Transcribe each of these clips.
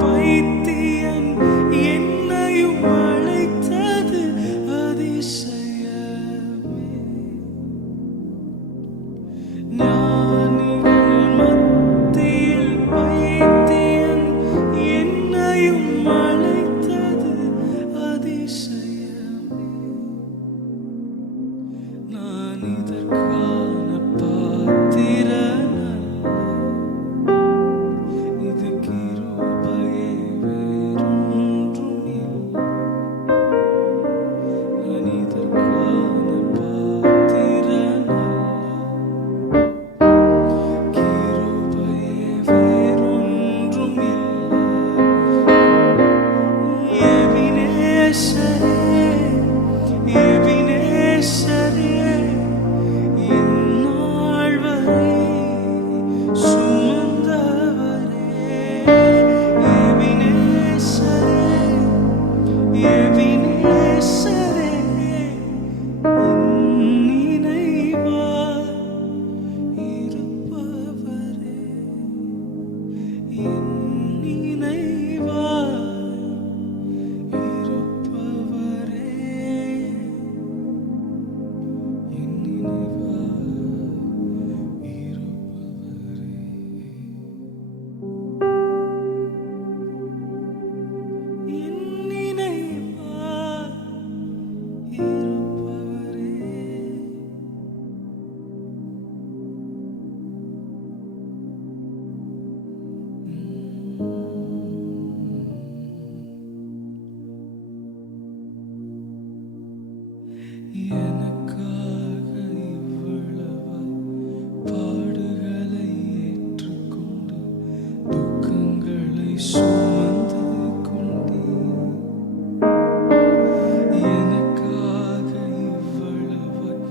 பைத்தியன் என்னையும் அழைத்தது அதிசயமே. ஞானிகள் மத்தியில் பைத்தியன் என்னையும் அழைத்தது அதிசயமே. நான் இதற்கான பாத்திரன் அல்ல, இது கிருபையே வேறொன்றும் இல்லை. நான் இதற்கான பாத்திரன் அல்ல, கிருபையே வேறொன்றும் இல்லை. எபினேசரே, எபினேசரே, இந்நாள் வரை சுமந்தவரே. எபினேசரே, எபினேசரே, என் நினைவாய் இருப்பவரே, என் நினைவாய் இருப்பவரே, என் நினைவாய் இருப்பவரே, என் நினைவாய் இருப்பவரே. எனக்காக இவ்வளவாய் பாடுகளை ஏற்றுக்கொண்டு துக்கங்களை சுமந்து கொண்டீர். எனக்காக இவ்வளவாய்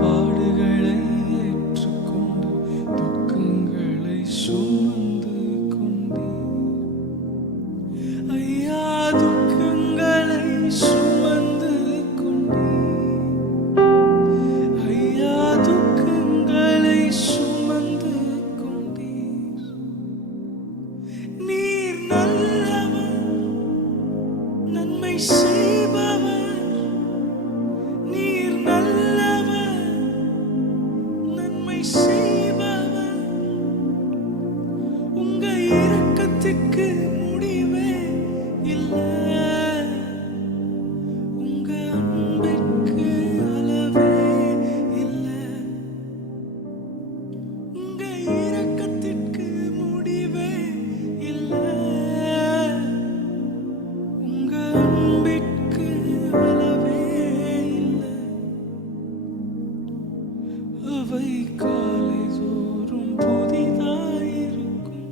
பாடுகளை ஏற்றுக்கொண்டு துக்கங்களை சுமந்து கொண்டீர். ஐயா, துக்கங்களை சுமந்து கொண்டீர். ஐயா, துக்கங்களை சுமந்து கொண்டீர். நீர் நல்லவர், நன்மை செய்பவர். நீர் நல்லவர், நன்மை செய்பவர். உங்க இரக்கத்திற்கு முடிவே இல்லை. உங்க அன்பிற்கு அளவே இல்லை. உங்க இரக்கத்திற்கு முடிவே இல்லை. உங்க அன்பிற்கு அளவே இல்லை. அவை காலை தோறும் புதிதாயிருக்கும்.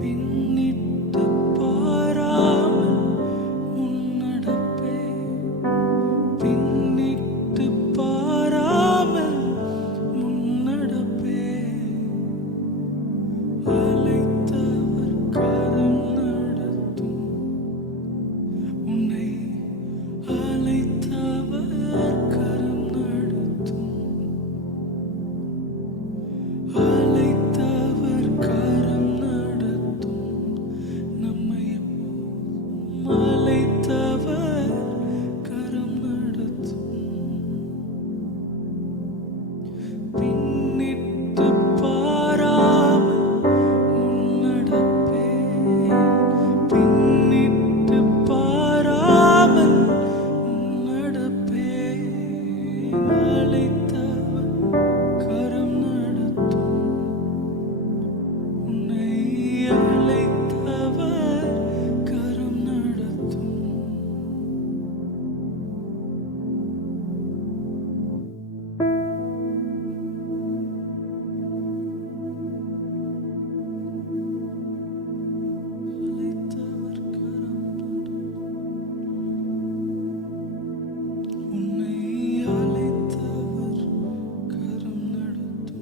பின்னிட்டு பாராமல் முன்னடப்பே, பின்னிட்டு பாராமல் முன்னடப்பே. அழைத்தவர் கரம் நடத்தும் உன்னை, அழைத்தவர் கரம் நடத்தும், அழைத்தவர் கரம் நடத்தும் நம்மை எப்போதும், அழைத்தவர் கரம் நடத்தும். பின்னிட்டு பாராமல் முன்னடப்பே, பின்னிட்டு பாராமல் முன்னடப்பே. அழைத்தவர் கரம் நடத்தும் உன்னை, அழைத்தவர் கரம் நடத்தும். அழைத்தவர் கரம் நடத்தும் உன்னை, அழைத்தவர் கரம் நடத்தும்.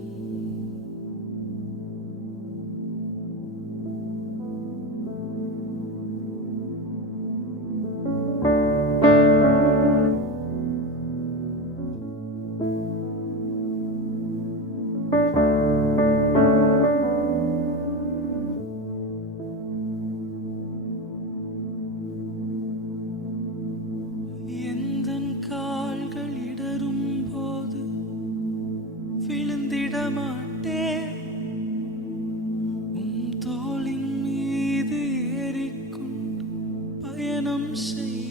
எந்தன் கால்கள் இடரும் போது விழுந்திட மாட்டேன், உம் தோளின் மீது ஏறிக்கொண்டு பயணம் செய்ய